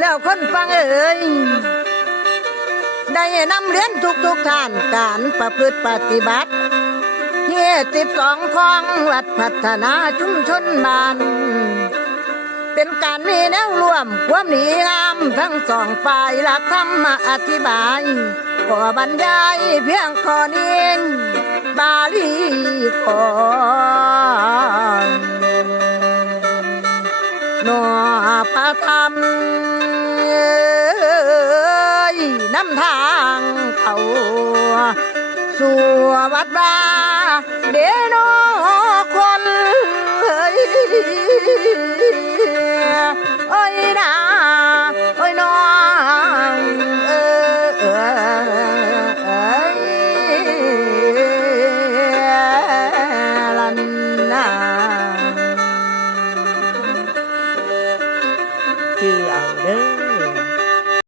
แล้วคนฟังเอ่ยได้นำเรียนทุกท่านการประพฤติปฏิบัติเฮีย12ของวัดพัฒนาชุมชนบ้านเป็นการมีแนวร่วมความดีงามทั้งสองฝ่ายหลักธรรมอธิบายขอบรรยายเพียงข้อนี้บาลีขอหนอพระธรรมนำทางเขาสู่วัดว่าเดโนคนโอ้ยนาโอ้ยน้องลันนาคือเอาเด้อ